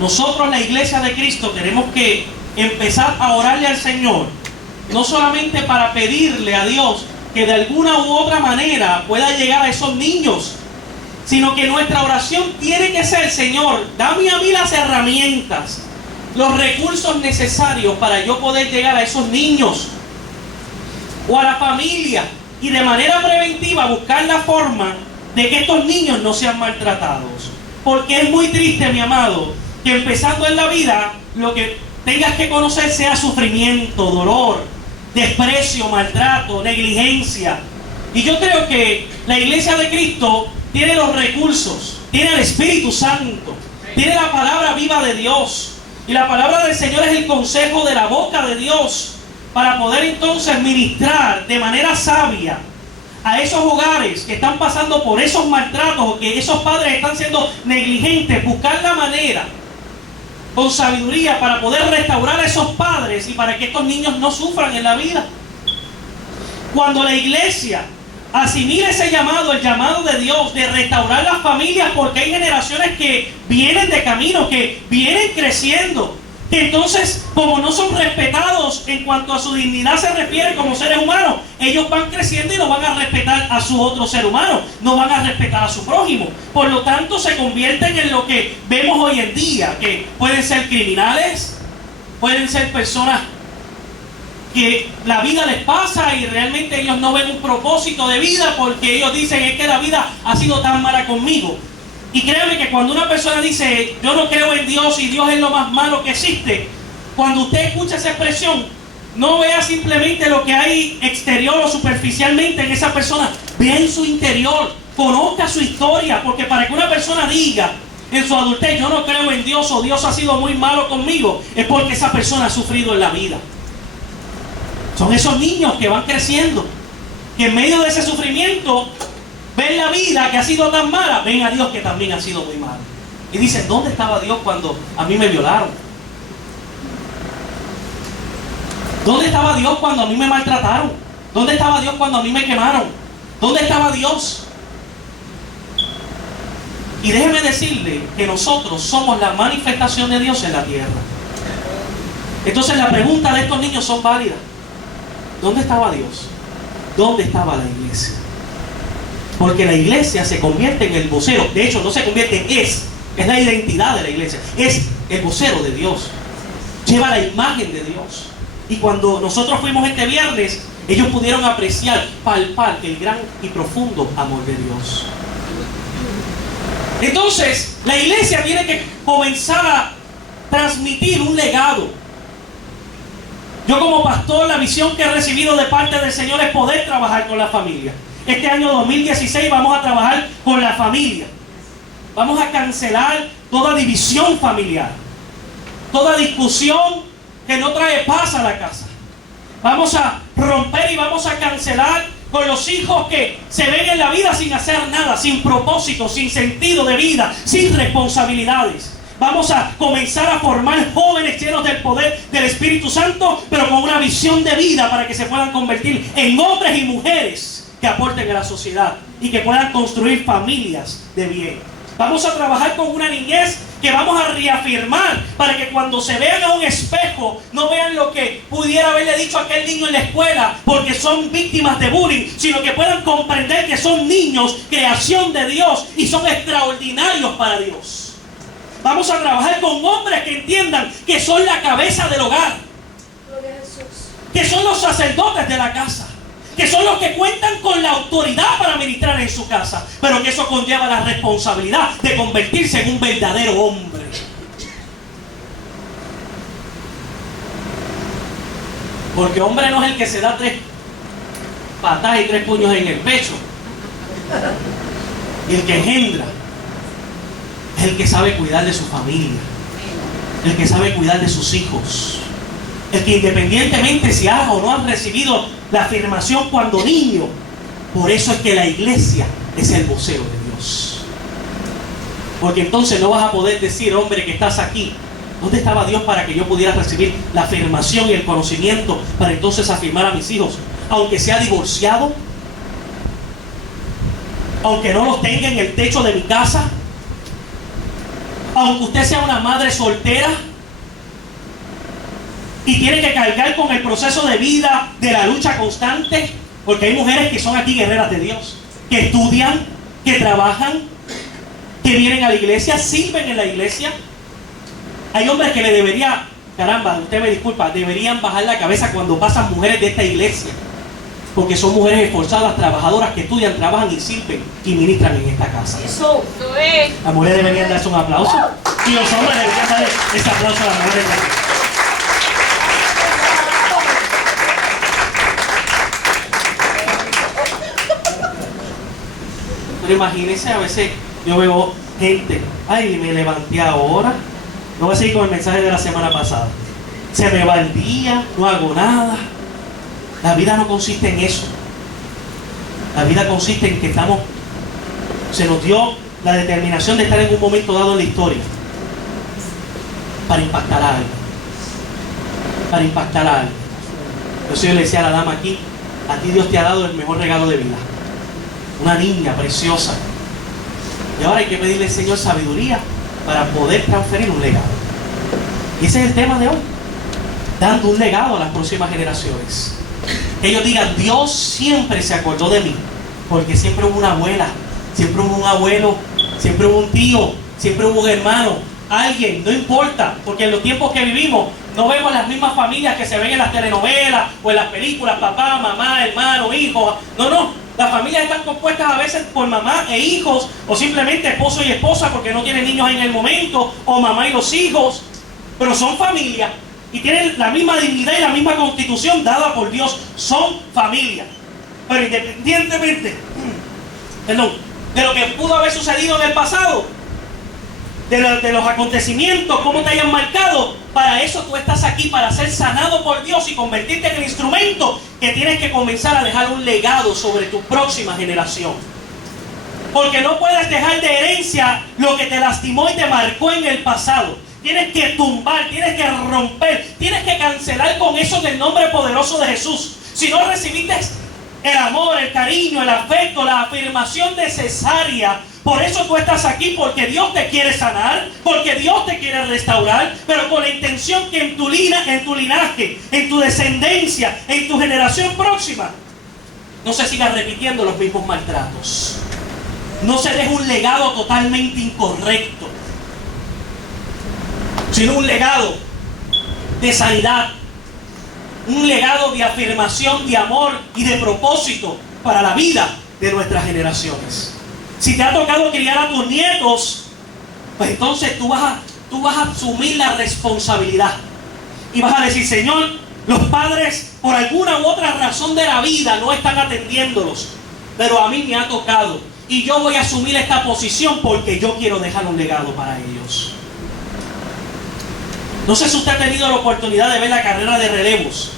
nosotros, la Iglesia de Cristo, tenemos que empezar a orarle al Señor, no solamente para pedirle a Dios que de alguna u otra manera pueda llegar a esos niños, sino que nuestra oración tiene que ser: Señor, dame a mí las herramientas, los recursos necesarios para yo poder llegar a esos niños o a la familia, y de manera preventiva buscar la forma de que estos niños no sean maltratados. Porque es muy triste, mi amado, que empezando en la vida lo que tengas que conocer sea sufrimiento, dolor, desprecio, maltrato, negligencia. Y yo creo que la Iglesia de Cristo tiene los recursos, tiene el Espíritu Santo, tiene la palabra viva de Dios, y la palabra del Señor es el consejo de la boca de Dios, para poder entonces ministrar de manera sabia a esos hogares que están pasando por esos maltratos, o que esos padres están siendo negligentes. Buscar la manera con sabiduría para poder restaurar a esos padres y para que estos niños no sufran en la vida. Cuando la iglesia asimile ese llamado, el llamado de Dios de restaurar las familias, porque hay generaciones que vienen de camino, que vienen creciendo, que entonces, como no son respetados en cuanto a su dignidad se refiere como seres humanos, ellos van creciendo y no van a respetar a su otro ser humano, no van a respetar a su prójimo. Por lo tanto, se convierten en lo que vemos hoy en día, que pueden ser criminales, pueden ser personas que la vida les pasa y realmente ellos no ven un propósito de vida, porque ellos dicen: es que la vida ha sido tan mala conmigo. Y créanme que cuando una persona dice: yo no creo en Dios y Dios es lo más malo que existe, cuando usted escucha esa expresión, no vea simplemente lo que hay exterior o superficialmente en esa persona, vea en su interior, conozca su historia, porque para que una persona diga en su adultez: yo no creo en Dios o Dios ha sido muy malo conmigo, es porque esa persona ha sufrido en la vida. Son esos niños que van creciendo, que en medio de ese sufrimiento ven la vida que ha sido tan mala, ven a Dios que también ha sido muy malo. Y dicen: ¿dónde estaba Dios cuando a mí me violaron? ¿Dónde estaba Dios cuando a mí me maltrataron? ¿Dónde estaba Dios cuando a mí me quemaron? ¿Dónde estaba Dios? Y déjeme decirle que nosotros somos la manifestación de Dios en la tierra. Entonces la pregunta de estos niños son válidas. ¿Dónde estaba Dios? ¿Dónde estaba la iglesia? Porque la iglesia se convierte en el vocero. De hecho, no se convierte, es la identidad de la iglesia. Es el vocero de Dios. Lleva la imagen de Dios. Y cuando nosotros fuimos este viernes, ellos pudieron apreciar, palpar el gran y profundo amor de Dios. Entonces, la iglesia tiene que comenzar a transmitir un legado. Yo, como pastor, la visión que he recibido de parte del Señor es poder trabajar con la familia. Este año 2016 vamos a trabajar con la familia. Vamos a cancelar toda división familiar, toda discusión que no trae paz a la casa. Vamos a romper y vamos a cancelar con los hijos que se ven en la vida sin hacer nada, sin propósito, sin sentido de vida, sin responsabilidades. Vamos a comenzar a formar jóvenes llenos del poder del Espíritu Santo, pero con una visión de vida para que se puedan convertir en hombres y mujeres que aporten a la sociedad y que puedan construir familias de bien. Vamos a trabajar con una niñez que vamos a reafirmar para que cuando se vean a un espejo no vean lo que pudiera haberle dicho a aquel niño en la escuela porque son víctimas de bullying, sino que puedan comprender que son niños, creación de Dios, y son extraordinarios para Dios. Vamos a trabajar con hombres que entiendan que son la cabeza del hogar, que son los sacerdotes de la casa, que son los que cuentan con la autoridad para ministrar en su casa, pero que eso conlleva la responsabilidad de convertirse en un verdadero hombre. Porque hombre no es el que se da 3 patadas y 3 puños en el pecho, y el que engendra es el que sabe cuidar de su familia, el que sabe cuidar de sus hijos, el que independientemente si has o no has recibido la afirmación cuando niño. Por eso es que la iglesia es el vocero de Dios. Porque entonces no vas a poder decir: hombre, que estás aquí, ¿dónde estaba Dios para que yo pudiera recibir la afirmación y el conocimiento para entonces afirmar a mis hijos? Aunque sea divorciado, aunque no los tenga en el techo de mi casa, Aunque usted sea una madre soltera y tiene que cargar con el proceso de vida, de la lucha constante, porque hay mujeres que son aquí guerreras de Dios, que estudian, que trabajan, que vienen a la iglesia, sirven en la iglesia. Hay hombres que le debería, caramba, usted me disculpa, deberían bajar la cabeza cuando pasan mujeres de esta iglesia, porque son mujeres esforzadas, trabajadoras, que estudian, trabajan y sirven y ministran en esta casa. Eso es. Las mujeres deberían darse un aplauso y los hombres deberían darle ese aplauso a las mujeres. Pero imagínense, a veces yo veo gente, ay, me levanté ahora, no voy a seguir con el mensaje de la semana pasada, se me va el día, no hago nada. La vida no consiste en eso. La vida consiste en que se nos dio la determinación de estar en un momento dado en la historia para impactar a alguien. Para impactar a alguien. Yo le decía a la dama aquí, a ti Dios te ha dado el mejor regalo de vida. Una niña preciosa. Y ahora hay que pedirle al Señor sabiduría para poder transferir un legado. Y ese es el tema de hoy. Dando un legado a las próximas generaciones. Que ellos digan, Dios siempre se acordó de mí. Porque siempre hubo una abuela, siempre hubo un abuelo, siempre hubo un tío, siempre hubo un hermano. Alguien, no importa. Porque en los tiempos que vivimos no vemos las mismas familias que se ven en las telenovelas o en las películas. Papá, mamá, hermano, hijo. No. Las familias están compuestas a veces por mamá e hijos, o simplemente esposo y esposa porque no tienen niños en el momento, o mamá y los hijos, pero son familia y tienen la misma dignidad y la misma constitución dada por Dios. Son familia. Pero independientemente de lo que pudo haber sucedido en el pasado, de los acontecimientos, cómo te hayan marcado, para eso tú estás aquí, para ser sanado por Dios y convertirte en el instrumento que tienes que comenzar a dejar un legado sobre tu próxima generación. Porque no puedes dejar de herencia lo que te lastimó y te marcó en el pasado. Tienes que tumbar, tienes que romper, tienes que cancelar con eso en el nombre poderoso de Jesús. Si no recibiste el amor, el cariño, el afecto, la afirmación necesaria, por eso tú estás aquí, porque Dios te quiere sanar, porque Dios te quiere restaurar, pero con la intención que en tu linaje, en tu descendencia, en tu generación próxima, no se sigan repitiendo los mismos maltratos. No se deje un legado totalmente incorrecto, sino un legado de sanidad, un legado de afirmación, de amor y de propósito para la vida de nuestras generaciones. Si te ha tocado criar a tus nietos, pues entonces tú vas a asumir la responsabilidad y vas a decir, Señor, los padres por alguna u otra razón de la vida no están atendiéndolos, pero a mí me ha tocado y yo voy a asumir esta posición porque yo quiero dejar un legado para ellos. No sé si usted ha tenido la oportunidad de ver la carrera de relevos.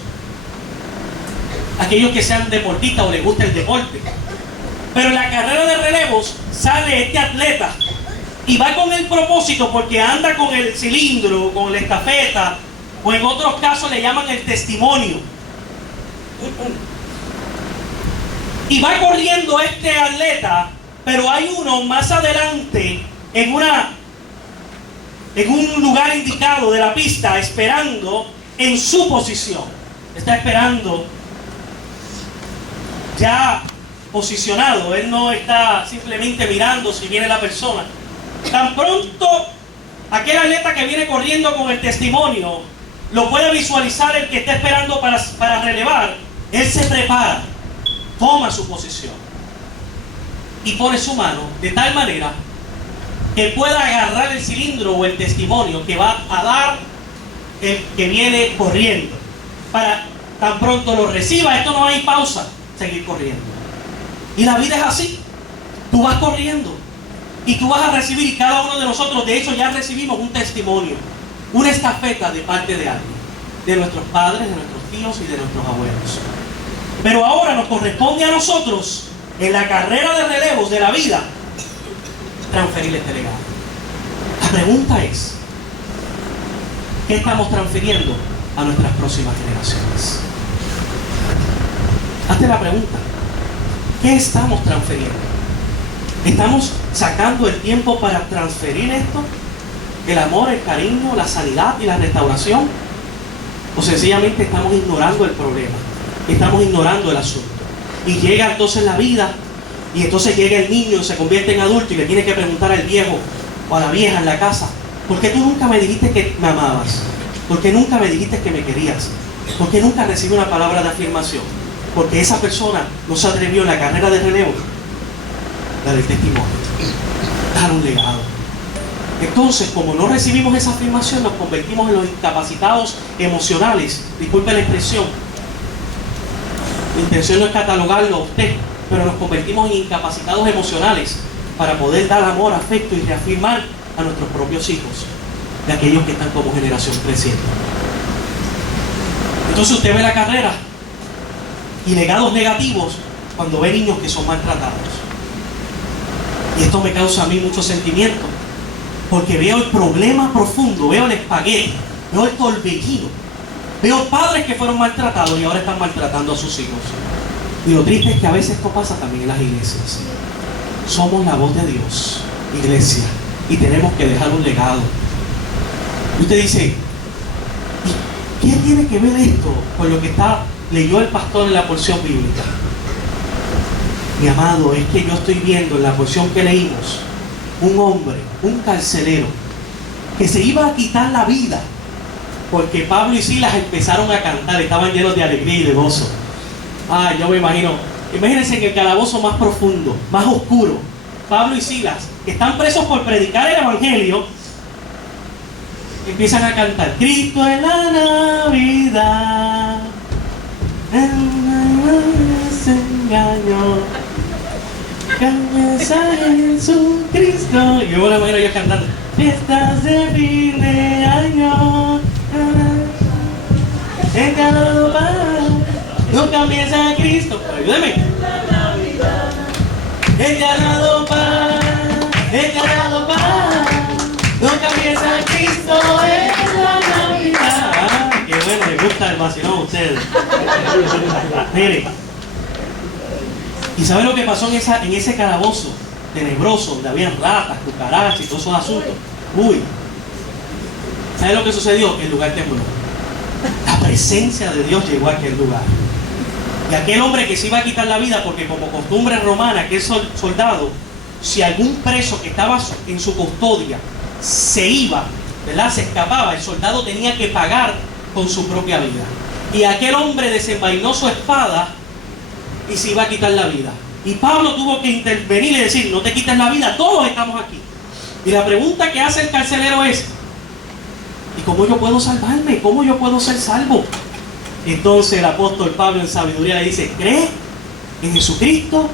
Aquellos que sean deportistas o les gusta el deporte. Pero en la carrera de relevos sale este atleta y va con el propósito porque anda con el cilindro, con la estafeta, o en otros casos le llaman el testimonio. Y va corriendo este atleta, pero hay uno más adelante en un lugar indicado de la pista, esperando en su posición. Está esperando ya posicionado. Él no está simplemente mirando si viene la persona. Tan pronto aquel atleta que viene corriendo con el testimonio lo puede visualizar el que está esperando para relevar. Él se prepara, toma su posición y pone su mano de tal manera que pueda agarrar el cilindro o el testimonio que va a dar el que viene corriendo. Para tan pronto lo reciba, esto no hay pausa, seguir corriendo. Y la vida es así. Tú vas corriendo y tú vas a recibir, y cada uno de nosotros, de hecho, ya recibimos un testimonio, una estafeta de parte de alguien, de nuestros padres, de nuestros tíos y de nuestros abuelos. Pero ahora nos corresponde a nosotros, en la carrera de relevos de la vida, transferir este legado. La pregunta es, ¿qué estamos transfiriendo a nuestras próximas generaciones? Hazte la pregunta. ¿Qué estamos transfiriendo? ¿Estamos sacando el tiempo para transferir esto? el amor, el cariño, la sanidad y la restauración? ¿O sencillamente estamos ignorando el problema? Estamos ignorando el asunto. Y llega entonces la vida, y entonces llega el niño, se convierte en adulto y le tiene que preguntar al viejo o a la vieja en la casa: ¿por qué tú nunca me dijiste que me amabas? ¿Por qué nunca me dijiste que me querías? ¿Por qué nunca recibí una palabra de afirmación? Porque esa persona no se atrevió en la carrera de relevo dar el testimonio, dar un legado. Entonces, como no recibimos esa afirmación, nos convertimos en los incapacitados emocionales. Disculpe la expresión. Mi intención no es catalogarlo a usted, pero nos convertimos en incapacitados emocionales para poder dar amor, afecto y reafirmar a nuestros propios hijos, de aquellos que están como generación creciendo. Entonces usted ve la carrera y legados negativos cuando ve niños que son maltratados. Y esto me causa a mí mucho sentimiento, porque veo el problema profundo, veo el espagueti, veo el torbellino, veo padres que fueron maltratados y ahora están maltratando a sus hijos. Y lo triste es que a veces esto pasa también en las iglesias. Somos la voz de Dios, iglesia, y tenemos que dejar un legado. Y usted dice: ¿y qué tiene que ver esto con lo que leyó el pastor en la porción bíblica? Mi amado, es que yo estoy viendo en la porción que leímos un hombre, un carcelero, que se iba a quitar la vida porque Pablo y Silas empezaron a cantar, estaban llenos de alegría y de gozo. Yo me imagino, imagínense en el calabozo más profundo, más oscuro, Pablo y Silas, que están presos por predicar el evangelio, empiezan a cantar: Cristo en la Navidad, se engañó, cabeza de Jesucristo. Y yo me lo imagino yo cantando: fiestas de fin de año, en cada lugar nunca piensa Cristo. Ayúdeme. En cada lugar, en cada lugar nunca piensa Cristo en la Navidad. Qué bueno, me gusta el vacilón a ustedes. Mire, ¿y sabe lo que pasó en ese calabozo tenebroso donde habían ratas, cucarachas y todos esos asuntos? ¿Sabe lo que sucedió? El lugar tembló. La presencia de Dios llegó a aquel lugar. Y aquel hombre que se iba a quitar la vida, porque como costumbre romana, aquel soldado, si algún preso que estaba en su custodia se iba, ¿verdad?, se escapaba, el soldado tenía que pagar con su propia vida. Y aquel hombre desenvainó su espada y se iba a quitar la vida. Y Pablo tuvo que intervenir y decir: no te quites la vida, todos estamos aquí. Y la pregunta que hace el carcelero es: ¿y cómo yo puedo salvarme? ¿Cómo yo puedo ser salvo? Entonces el apóstol Pablo en sabiduría le dice: cree en Jesucristo,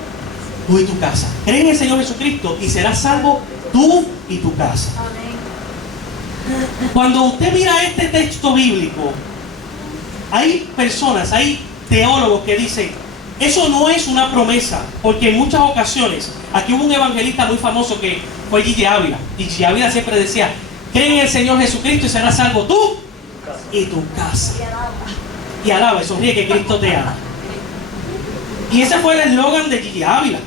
tú y tu casa. Cree en el Señor Jesucristo y serás salvo tú y tu casa. Cuando usted mira este texto bíblico, hay personas, hay teólogos que dicen: eso no es una promesa, porque en muchas ocasiones, aquí hubo un evangelista muy famoso que fue Gigi Ávila, y Gigi Ávila siempre decía: cree en el Señor Jesucristo y serás salvo tú y tu casa. Y alaba y sonríe que Cristo te ama. Y ese fue el eslogan de Gigi Ávila.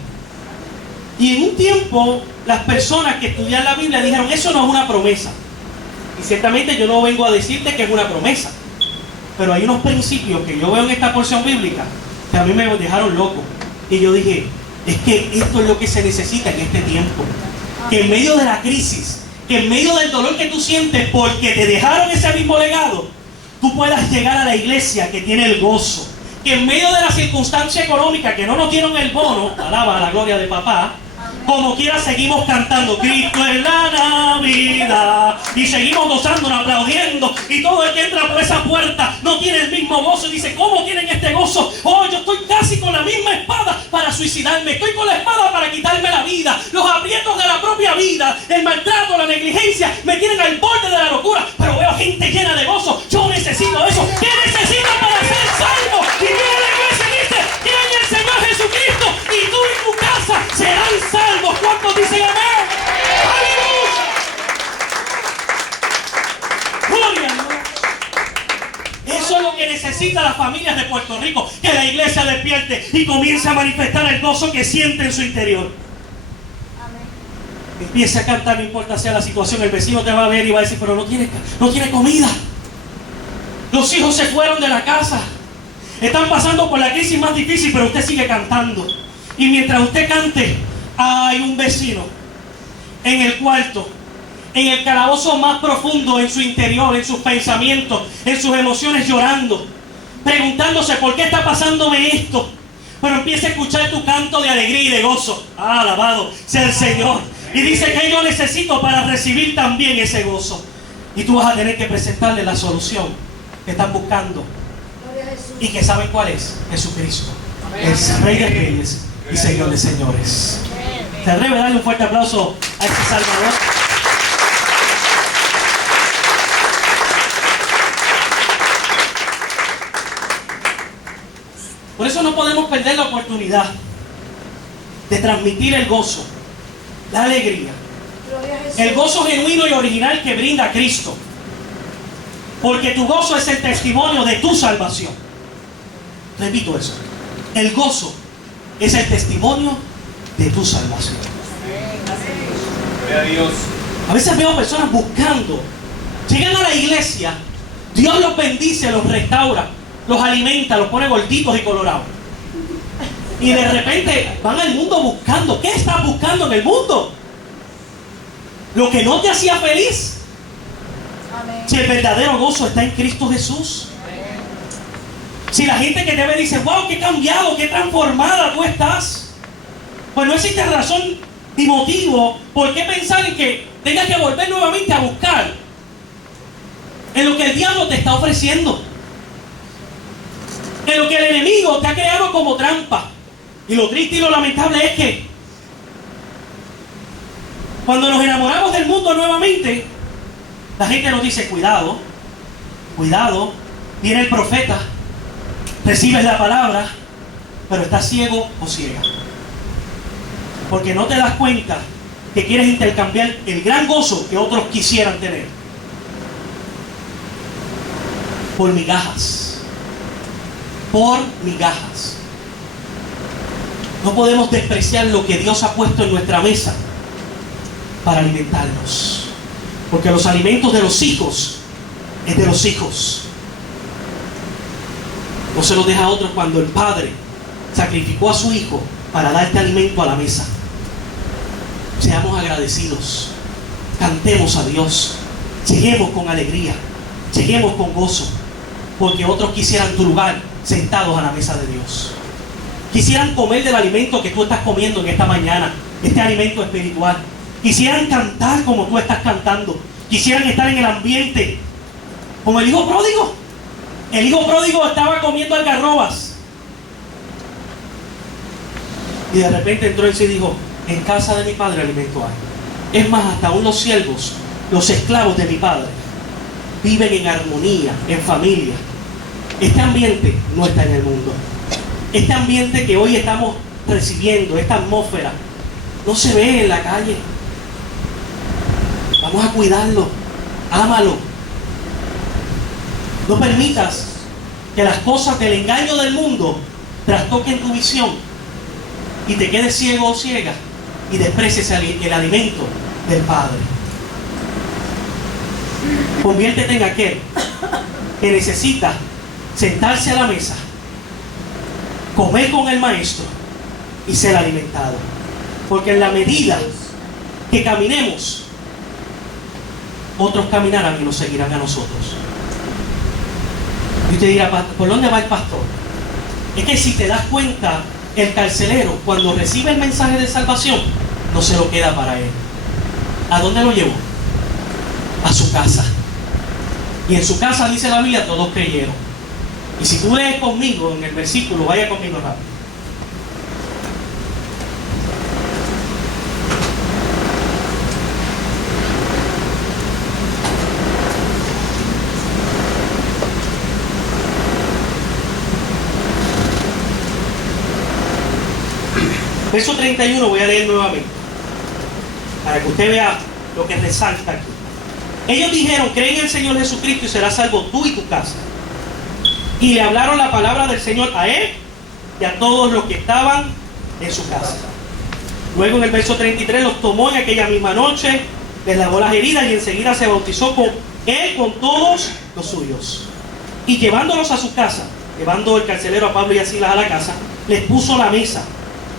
Y en un tiempo, las personas que estudian la Biblia dijeron: eso no es una promesa. Y ciertamente yo no vengo a decirte que es una promesa, pero hay unos principios que yo veo en esta porción bíblica que a mí me dejaron loco. Y yo dije: es que esto es lo que se necesita en este tiempo. Que en medio de la crisis, que en medio del dolor que tú sientes porque te dejaron ese mismo legado, tú puedas llegar a la iglesia que tiene el gozo. Que en medio de la circunstancia económica, que no nos dieron el bono, alaba a la gloria de papá, como quiera seguimos cantando: Cristo es la Navidad, y seguimos gozándonos, aplaudiendo, y todo el que entra por esa puerta no tiene el mismo gozo y dice: ¿cómo tienen este gozo? Yo estoy casi con la misma espada para suicidarme, estoy con la espada para quitarme la vida, los aprietos de la propia vida, el maltrato, la negligencia me tienen al borde de la locura, pero veo gente llena de gozo. Yo necesito eso. ¿Qué necesito para ser salvo? Y viene la iglesia y dice: cree en el Señor Jesucristo y tú y tu casa serán salvos. ¿Cuántos dicen amén? ¡Aleluya! ¡Gloria a Dios! Eso es lo que necesitan las familias de Puerto Rico, que la iglesia despierte y comience a manifestar el gozo que siente en su interior. Empieza a cantar, no importa sea la situación. El vecino te va a ver y va a decir, pero no tiene comida. Los hijos se fueron de la casa. Están pasando por la crisis más difícil, pero usted sigue cantando. Y mientras usted cante, hay un vecino en el cuarto, en el calabozo más profundo, en su interior, en sus pensamientos, en sus emociones, llorando, preguntándose por qué está pasándome esto. Pero empieza a escuchar tu canto de alegría y de gozo. Alabado sea el Señor. Y dice que yo necesito para recibir también ese gozo. Y tú vas a tener que presentarle la solución que están buscando. Y que saben cuál es: Jesucristo. Es Rey de Reyes y Señor de Señores. ¿Se atreve a darle un fuerte aplauso a este Salvador? Por eso no podemos perder la oportunidad de transmitir el gozo, la alegría, el gozo genuino y original que brinda Cristo. Porque tu gozo es el testimonio de tu salvación. Repito eso. El gozo es el testimonio de tu salvación. Gloria a Dios. A veces veo personas buscando, llegan a la iglesia, Dios los bendice, los restaura, los alimenta, los pone gorditos y colorados. Y de repente van al mundo buscando. ¿Qué estás buscando en el mundo? Lo que no te hacía feliz. Amén. Si el verdadero gozo está en Cristo Jesús. Si la gente que te ve dice, wow, qué cambiado, qué transformada tú estás, pues no existe razón ni motivo por qué pensar en que tengas que volver nuevamente a buscar en lo que el diablo te está ofreciendo, en lo que el enemigo te ha creado como trampa. Y lo triste y lo lamentable es que cuando nos enamoramos del mundo nuevamente, la gente nos dice, cuidado, cuidado, viene el profeta, recibes la palabra, pero estás ciego o ciega. Porque no te das cuenta que quieres intercambiar el gran gozo que otros quisieran tener por migajas. Por migajas. No podemos despreciar lo que Dios ha puesto en nuestra mesa para alimentarnos. Porque los alimentos de los hijos es de los hijos. No se los deja a otros cuando el Padre sacrificó a su Hijo para darte alimento a la mesa. Seamos agradecidos. Cantemos a Dios. Lleguemos con alegría. Lleguemos con gozo. Porque otros quisieran tu lugar sentados a la mesa de Dios. Quisieran comer del alimento que tú estás comiendo en esta mañana. Este alimento espiritual. Quisieran cantar como tú estás cantando. Quisieran estar en el ambiente como el hijo pródigo. El hijo pródigo estaba comiendo algarrobas. Y de repente entró él y dijo, en casa de mi padre alimento hay. Es más, hasta aún los siervos, los esclavos de mi padre, viven en armonía, en familia. Este ambiente no está en el mundo. Este ambiente que hoy estamos recibiendo, esta atmósfera, no se ve en la calle. Vamos a cuidarlo. Ámalo. No permitas que las cosas del engaño del mundo trastoquen tu visión y te quedes ciego o ciega y desprecies el alimento del Padre. Conviértete en aquel que necesita sentarse a la mesa, comer con el Maestro y ser alimentado. Porque en la medida que caminemos, otros caminarán y nos seguirán a nosotros. Y usted dirá, ¿por dónde va el pastor? Es que si te das cuenta, el carcelero, cuando recibe el mensaje de salvación, no se lo queda para él. ¿A dónde lo llevó? A su casa. Y en su casa, dice la Biblia, todos creyeron. Y si tú lees conmigo en el versículo, vaya conmigo rápido. Verso 31 voy a leer nuevamente, para que usted vea lo que resalta aquí. Ellos dijeron, cree en el Señor Jesucristo y serás salvo tú y tu casa. Y le hablaron la palabra del Señor a él y a todos los que estaban en su casa. Luego en el verso 33 los tomó en aquella misma noche, les lavó las heridas y enseguida se bautizó con él, con todos los suyos. Y llevándolos a su casa, llevando el carcelero a Pablo y a Silas a la casa, les puso la mesa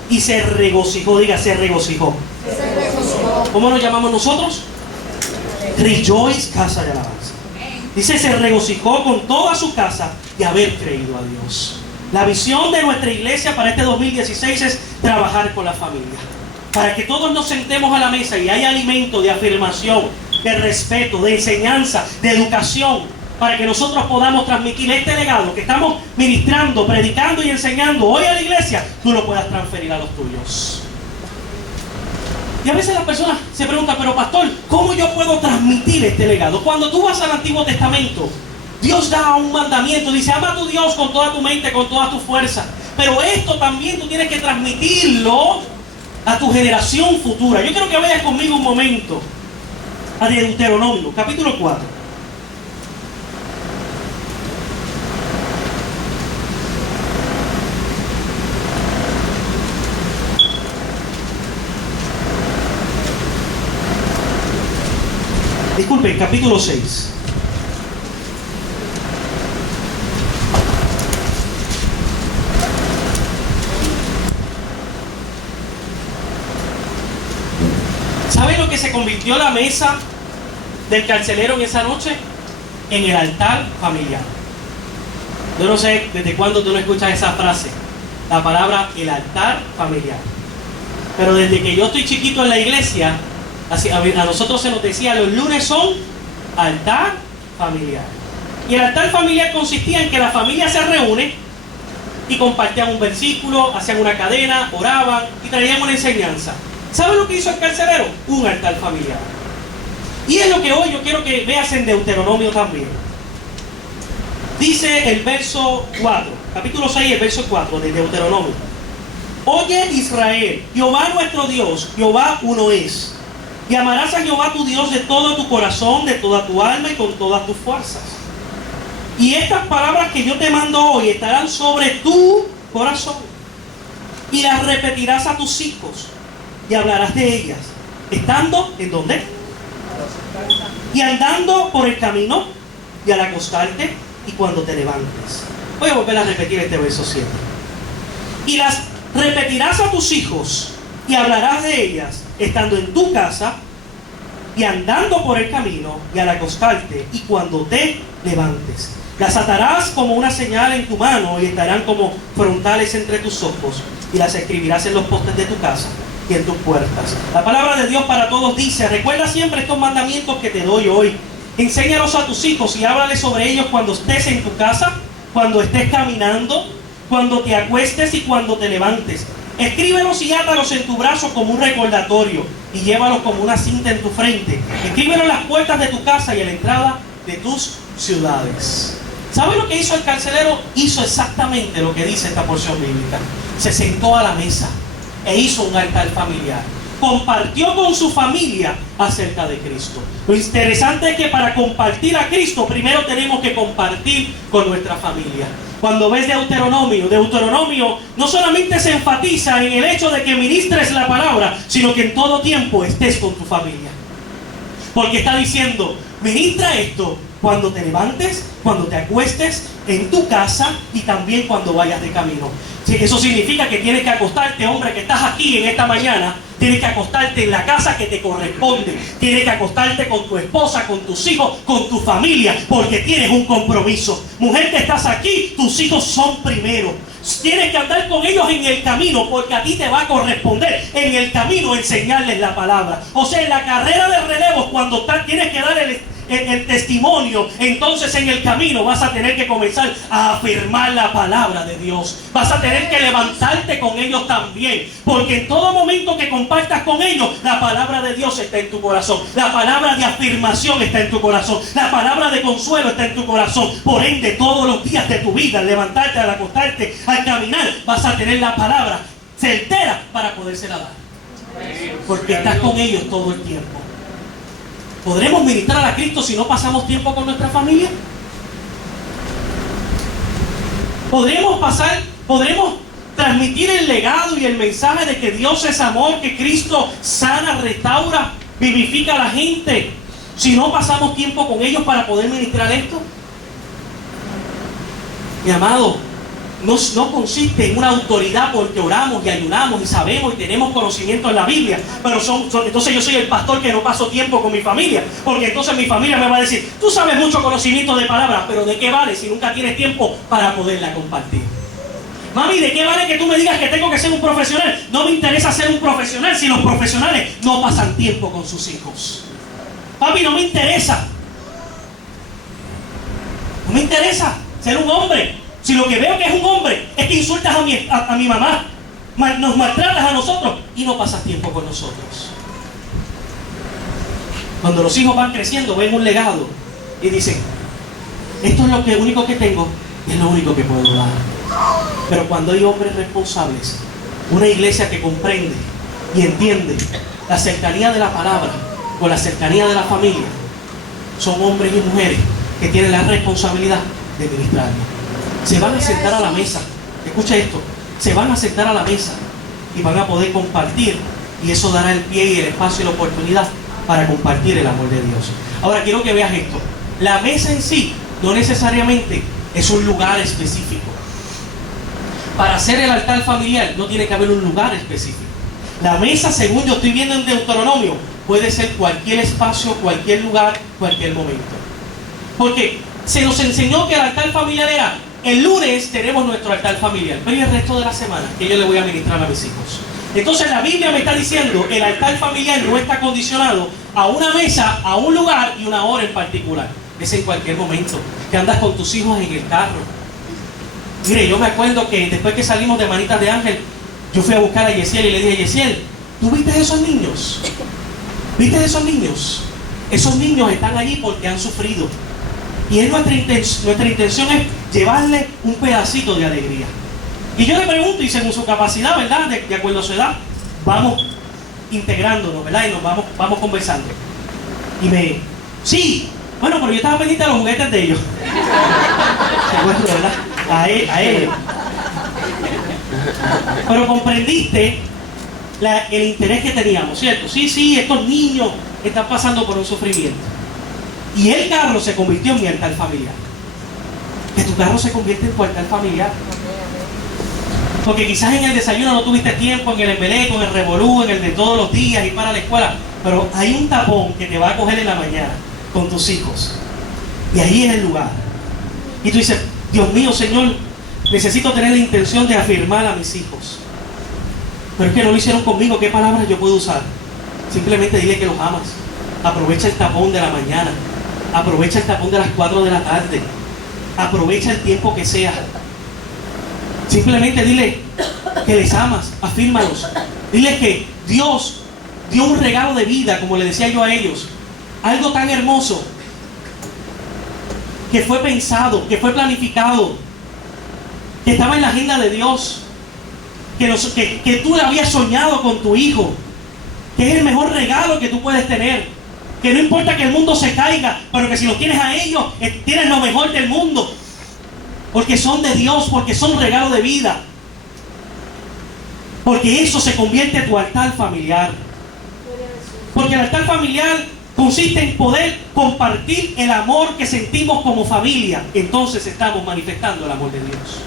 y se regocijó. Diga, se regocijó. ¿Cómo nos llamamos nosotros? Rejoice, casa de alabanza. Dice, se regocijó con toda su casa de haber creído a Dios. La visión de nuestra iglesia para este 2016 es trabajar con la familia, para que todos nos sentemos a la mesa y haya alimento de afirmación, de respeto, de enseñanza, de educación, para que nosotros podamos transmitir este legado que estamos ministrando, predicando y enseñando hoy a la iglesia, tú lo puedas transferir a los tuyos. Y a veces las personas se preguntan, pero pastor, ¿cómo yo puedo transmitir este legado? Cuando tú vas al Antiguo Testamento, Dios da un mandamiento, dice, ama a tu Dios con toda tu mente, con toda tu fuerza. Pero esto también tú tienes que transmitirlo a tu generación futura. Yo quiero que vayas conmigo un momento a Deuteronomio, capítulo 4. Disculpen, capítulo 6. ¿Saben lo que se convirtió la mesa del carcelero en esa noche? En el altar familiar. Yo no sé desde cuándo tú no escuchas esa frase, la palabra el altar familiar. Pero desde que yo estoy chiquito en la iglesia, a nosotros se nos decía, los lunes son altar familiar. Y el altar familiar consistía en que la familia se reúne y compartían un versículo, hacían una cadena, oraban y traían una enseñanza. ¿Saben lo que hizo el carcelero? Un altar familiar. Y es lo que hoy yo quiero que veas en Deuteronomio también. Dice el verso 4, capítulo 6, el verso 4 de Deuteronomio. Oye Israel, Jehová nuestro Dios, Jehová uno es. Y amarás a Jehová tu Dios de todo tu corazón, de toda tu alma y con todas tus fuerzas. Y estas palabras que yo te mando hoy estarán sobre tu corazón. Y las repetirás a tus hijos. Y hablarás de ellas. Estando, ¿en dónde? Y andando por el camino. Y al acostarte y cuando te levantes. Voy a volver a repetir este verso 7. Y las repetirás a tus hijos. Y hablarás de ellas, estando en tu casa, y andando por el camino, y al acostarte, y cuando te levantes. Las atarás como una señal en tu mano, y estarán como frontales entre tus ojos, y las escribirás en los postes de tu casa y en tus puertas. La palabra de Dios para todos dice, recuerda siempre estos mandamientos que te doy hoy. Enséñalos a tus hijos y háblales sobre ellos cuando estés en tu casa, cuando estés caminando, cuando te acuestes y cuando te levantes. Escríbelos y átalos en tu brazo como un recordatorio y llévalos como una cinta en tu frente. Escríbelos en las puertas de tu casa y en la entrada de tus ciudades. ¿Sabe lo que hizo el carcelero? Hizo exactamente lo que dice esta porción bíblica. Se sentó a la mesa e hizo un altar familiar. Compartió con su familia acerca de Cristo. Lo interesante es que para compartir a Cristo primero tenemos que compartir con nuestra familia. Cuando ves Deuteronomio no solamente se enfatiza en el hecho de que ministres la palabra, sino que en todo tiempo estés con tu familia. Porque está diciendo, ministra esto cuando te levantes, cuando te acuestes, en tu casa y también cuando vayas de camino. Eso significa que tienes que acostarte, hombre, que estás aquí en esta mañana, tienes que acostarte en la casa que te corresponde, tienes que acostarte con tu esposa, con tus hijos, con tu familia, porque tienes un compromiso. Mujer que estás aquí, tus hijos son primero. Tienes que andar con ellos en el camino, porque a ti te va a corresponder en el camino enseñarles la palabra. O sea, en la carrera de relevos, cuando tienes que dar el testimonio, entonces en el camino vas a tener que comenzar a afirmar la palabra de Dios. Vas a tener que levantarte con ellos también, porque en todo momento que compartas con ellos, la palabra de Dios está en tu corazón, la palabra de afirmación está en tu corazón, la palabra de consuelo está en tu corazón. Por ende, todos los días de tu vida, al levantarte, al acostarte, al caminar, vas a tener la palabra certera para podérsela dar, porque estás con ellos todo el tiempo. ¿Podremos ministrar a Cristo si no pasamos tiempo con nuestra familia? ¿Podremos transmitir el legado y el mensaje de que Dios es amor, que Cristo sana, restaura, vivifica a la gente, si no pasamos tiempo con ellos para poder ministrar esto? Mi amado, no consiste en una autoridad porque oramos y ayunamos y sabemos y tenemos conocimiento en la Biblia, pero entonces yo soy el pastor que no paso tiempo con mi familia, porque entonces mi familia me va a decir: tú sabes mucho conocimiento de palabras, pero ¿de qué vale si nunca tienes tiempo para poderla compartir? Mami, ¿de qué vale que tú me digas que tengo que ser un profesional? No me interesa ser un profesional si los profesionales no pasan tiempo con sus hijos. Papi, no me interesa. No me interesa ser un hombre. Si lo que veo que es un hombre es que insultas a mi mamá, nos maltratas a nosotros y no pasas tiempo con nosotros. Cuando los hijos van creciendo, ven un legado y dicen: esto es lo único que tengo y es lo único que puedo dar. Pero cuando hay hombres responsables, una iglesia que comprende y entiende la cercanía de la palabra con la cercanía de la familia, son hombres y mujeres que tienen la responsabilidad de ministrarlo. Se van a sentar a la mesa, escucha esto, se van a sentar a la mesa y van a poder compartir, y eso dará el pie y el espacio y la oportunidad para compartir el amor de Dios. Ahora quiero que veas esto: la mesa en sí no necesariamente es un lugar específico. Para hacer el altar familiar no tiene que haber un lugar específico. La mesa, según yo estoy viendo en Deuteronomio, puede ser cualquier espacio, cualquier lugar, cualquier momento. Porque se nos enseñó que el altar familiar era: el lunes tenemos nuestro altar familiar, pero ¿y el resto de la semana que yo le voy a ministrar a mis hijos? Entonces la Biblia me está diciendo: el altar familiar no está condicionado a una mesa, a un lugar y una hora en particular. Es en cualquier momento que andas con tus hijos en el carro. Mire, yo me acuerdo que después que salimos de Manitas de Ángel, yo fui a buscar a Yesiel y le dije: Yesiel, ¿tú viste esos niños? ¿Viste esos niños? Esos niños están allí porque han sufrido. Y nuestra intención es llevarle un pedacito de alegría. Y yo le pregunto, y según su capacidad, ¿verdad?, de acuerdo a su edad, vamos integrándonos, ¿verdad? Y nos vamos conversando. Y sí, bueno, pero yo estaba pendiente de los juguetes de ellos. Recuerdo, ¿verdad? A ellos. Pero comprendiste el interés que teníamos, ¿cierto? Sí, estos niños están pasando por un sufrimiento. Y el carro se convirtió en mi altar familiar. Que tu carro se convierte en tu altar familiar. Porque quizás en el desayuno no tuviste tiempo, en el embeleco, en el revolú, en el de todos los días, ir para la escuela. Pero hay un tapón que te va a coger en la mañana con tus hijos. Y ahí es el lugar. Y tú dices: Dios mío, Señor, necesito tener la intención de afirmar a mis hijos. Pero es que no lo hicieron conmigo. ¿Qué palabras yo puedo usar? Simplemente dile que los amas. Aprovecha el tapón de la mañana. Aprovecha el tapón de las 4 de la tarde. Aprovecha el tiempo que sea. Simplemente dile que les amas. Afírmalos. Dile que Dios dio un regalo de vida, como le decía yo a ellos. Algo tan hermoso, que fue pensado, que fue planificado, que estaba en la agenda de Dios, que tú le habías soñado con tu hijo, que es el mejor regalo que tú puedes tener, que no importa que el mundo se caiga, pero que si los tienes a ellos, tienes lo mejor del mundo, porque son de Dios, porque son regalo de vida, porque eso se convierte en tu altar familiar. Porque el altar familiar consiste en poder compartir el amor que sentimos como familia. Entonces estamos manifestando el amor de Dios.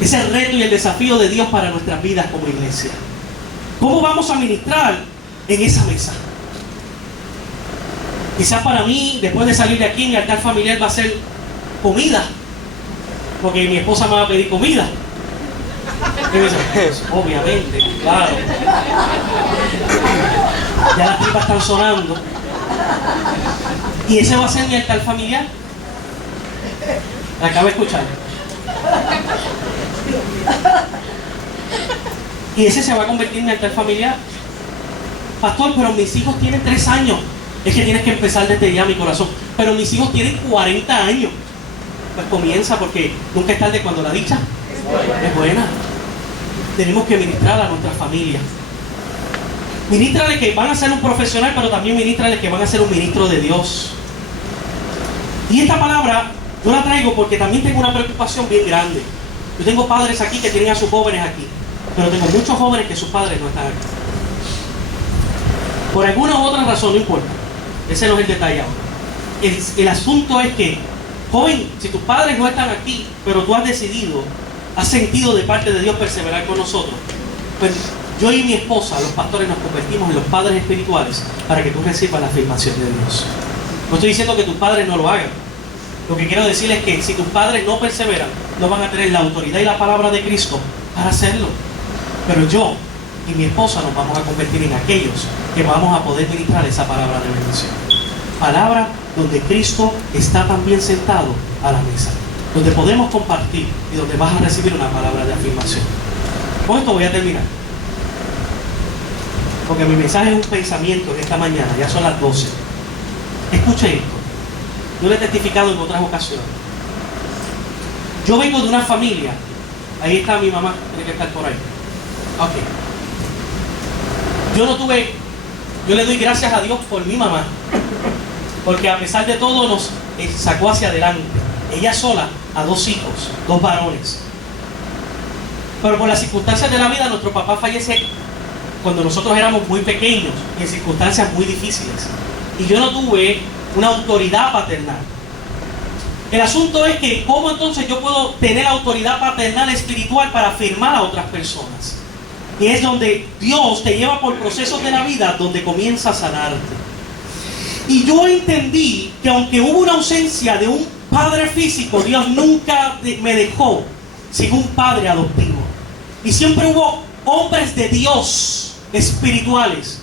Es el reto y el desafío de Dios para nuestras vidas como iglesia. ¿Cómo vamos a ministrar en esa mesa? Quizás para mí, después de salir de aquí, mi altar familiar va a ser comida, porque mi esposa me va a pedir comida. Obviamente, claro. Ya las tripas están sonando. Y ese va a ser mi altar familiar. Acabo de escuchar. Y ese se va a convertir en mi altar familiar. Pastor, pero mis hijos tienen 3 años. Es que tienes que empezar desde ya, mi corazón. Pero mis hijos tienen 40 años. Pues comienza, porque nunca es tarde cuando la dicha es buena. Tenemos que ministrar a nuestra familia. Ministrale que van a ser un profesional, pero también ministrale que van a ser un ministro de Dios. Y esta palabra yo la traigo porque también tengo una preocupación bien grande. Yo tengo padres aquí que tienen a sus jóvenes aquí, pero tengo muchos jóvenes que sus padres no están aquí. Por alguna u otra razón, no importa. Ese no es el detalle ahora. El asunto es que, joven, si tus padres no están aquí, pero tú has decidido, has sentido de parte de Dios perseverar con nosotros, pues yo y mi esposa, los pastores, nos convertimos en los padres espirituales para que tú recibas la afirmación de Dios. No estoy diciendo que tus padres no lo hagan. Lo que quiero decir es que si tus padres no perseveran, no van a tener la autoridad y la palabra de Cristo para hacerlo. Pero yo y mi esposa nos vamos a convertir en aquellos que vamos a poder ministrar esa palabra de bendición. Palabra donde Cristo está también sentado a la mesa, donde podemos compartir y donde vas a recibir una palabra de afirmación. Con esto voy a terminar, porque mi mensaje es un pensamiento en esta mañana. Ya son las 12. Escuche esto. Yo le he testificado en otras ocasiones. Yo vengo de una familia. Ahí está mi mamá, tiene que estar por ahí. Ok. Yo le doy gracias a Dios por mi mamá, porque a pesar de todo nos sacó hacia adelante. Ella sola a 2 hijos, 2 varones. Pero por las circunstancias de la vida, nuestro papá fallece cuando nosotros éramos muy pequeños, en circunstancias muy difíciles. Y yo no tuve una autoridad paternal. El asunto es que, ¿cómo entonces yo puedo tener autoridad paternal espiritual para afirmar a otras personas? Y es donde Dios te lleva por procesos de la vida donde comienza a sanarte. Y yo entendí que aunque hubo una ausencia de un padre físico, Dios nunca me dejó sin un padre adoptivo. Y siempre hubo hombres de Dios espirituales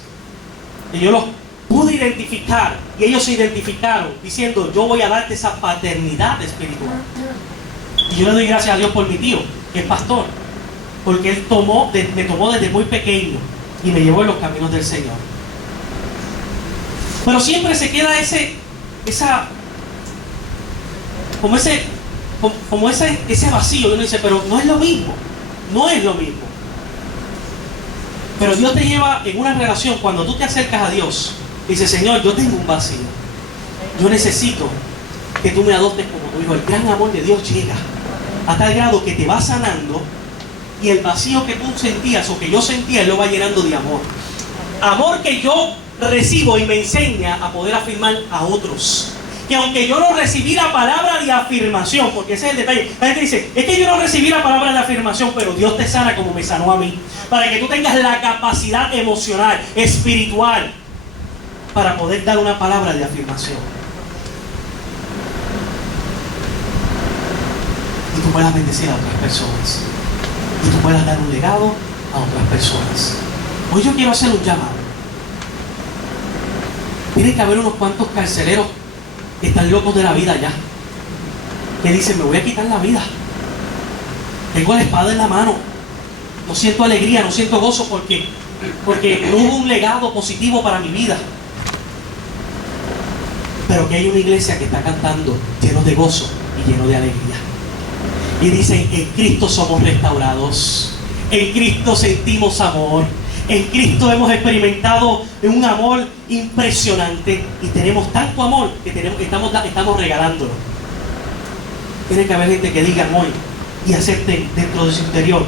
que yo los pude identificar, y ellos se identificaron diciendo: yo voy a darte esa paternidad espiritual. Y yo le doy gracias a Dios por mi tío, que es pastor, porque él me tomó desde muy pequeño y me llevó en los caminos del Señor. Pero siempre se queda ese vacío, y uno dice: pero no es lo mismo, no es lo mismo. Pero Dios te lleva en una relación. Cuando tú te acercas a Dios, dice: Señor, yo tengo un vacío, yo necesito que tú me adoptes como tu hijo. El gran amor de Dios llega a tal grado que te va sanando, y el vacío que tú sentías o que yo sentía, Él lo va llenando de amor. Amor que yo recibo y me enseña a poder afirmar a otros. Que aunque yo no recibí la palabra de afirmación, porque ese es el detalle, la gente dice: es que yo no recibí la palabra de afirmación, pero Dios te sana como me sanó a mí, para que tú tengas la capacidad emocional, espiritual, para poder dar una palabra de afirmación. Y tú puedas bendecir a otras personas, y tú puedas dar un legado a otras personas. Hoy yo quiero hacer un llamado. Tiene que haber unos cuantos carceleros que están locos de la vida ya, que dicen: me voy a quitar la vida, tengo la espada en la mano, no siento alegría, no siento gozo, porque no hubo un legado positivo para mi vida. Pero que hay una iglesia que está cantando lleno de gozo y lleno de alegría, y dicen: en Cristo somos restaurados, en Cristo sentimos amor, en Cristo hemos experimentado un amor impresionante, y tenemos tanto amor que estamos regalándolo. Tiene que haber gente que digan hoy y acepten dentro de su interior: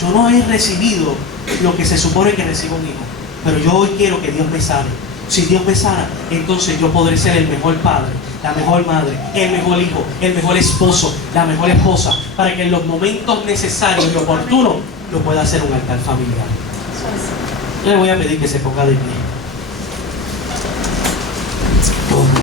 yo no he recibido lo que se supone que recibe un hijo, pero yo hoy quiero que Dios me sane. Si Dios me sana, entonces yo podré ser el mejor padre, la mejor madre, el mejor hijo, el mejor esposo, la mejor esposa, para que en los momentos necesarios y oportunos lo pueda hacer un altar familiar. Yo le voy a pedir que se ponga de pie.